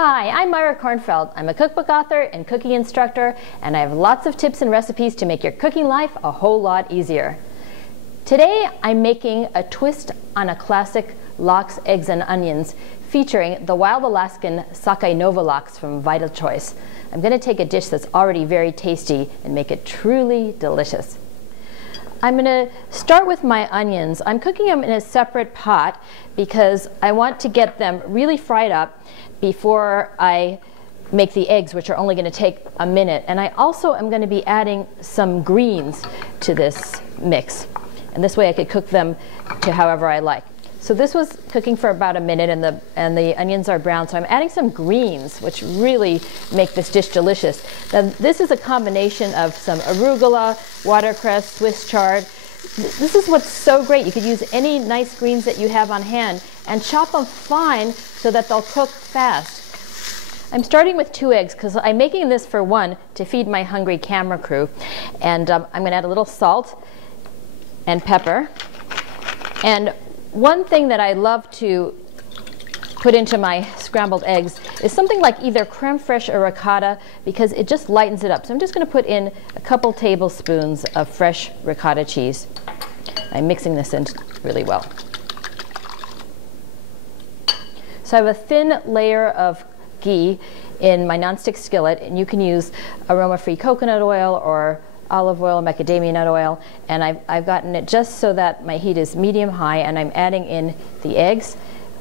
Hi, I'm Myra Kornfeld. I'm a cookbook author and cooking instructor, and I have lots of tips and recipes to make your cooking life a whole lot easier. Today, I'm making a twist on a classic lox, eggs, and onions featuring the Wild Alaskan Nova Lox from Vital Choice. I'm going to take a dish that's already very tasty and make it truly delicious. I'm going to start with my onions. I'm cooking them in a separate pot because I want to get them really fried up before I make the eggs, which are only going to take a minute. And I also am going to be adding some greens to this mix. And this way I could cook them to however I like. So this was cooking for about a minute, and the onions are brown. So I'm adding some greens, which really make this dish delicious. Now this is a combination of some arugula, watercress, Swiss chard. This is what's so great. You could use any nice greens that you have on hand and chop them fine so that they'll cook fast. I'm starting with 2 eggs because I'm making this for one to feed my hungry camera crew. And I'm going to add a little salt and pepper. And one thing that I love to put into my scrambled eggs is something like either creme fraiche or ricotta, because it just lightens it up. So I'm just going to put in a couple tablespoons of fresh ricotta cheese. I'm mixing this in really well. So I have a thin layer of ghee in my nonstick skillet, and you can use aroma-free coconut oil or olive oil, macadamia nut oil, and I've gotten it just so that my heat is medium-high, and I'm adding in the eggs,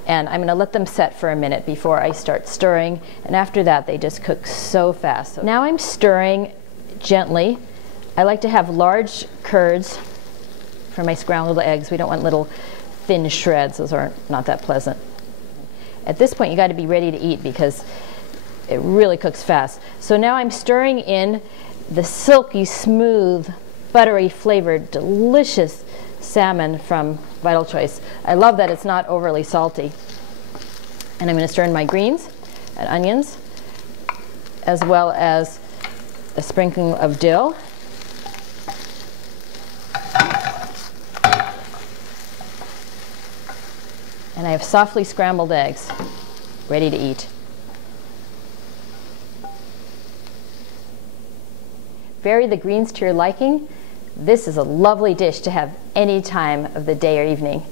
and I'm going to let them set for a minute before I start stirring, and after that they just cook so fast. So now I'm stirring gently. I like to have large curds for my scrambled eggs. We don't want little thin shreds. Those are not that pleasant. At this point you got to be ready to eat because it really cooks fast. So now I'm stirring in the silky, smooth, buttery flavored, delicious salmon from Vital Choice. I love that it's not overly salty. And I'm going to stir in my greens and onions, as well as a sprinkling of dill. And I have softly scrambled eggs ready to eat. Vary the greens to your liking. This is a lovely dish to have any time of the day or evening.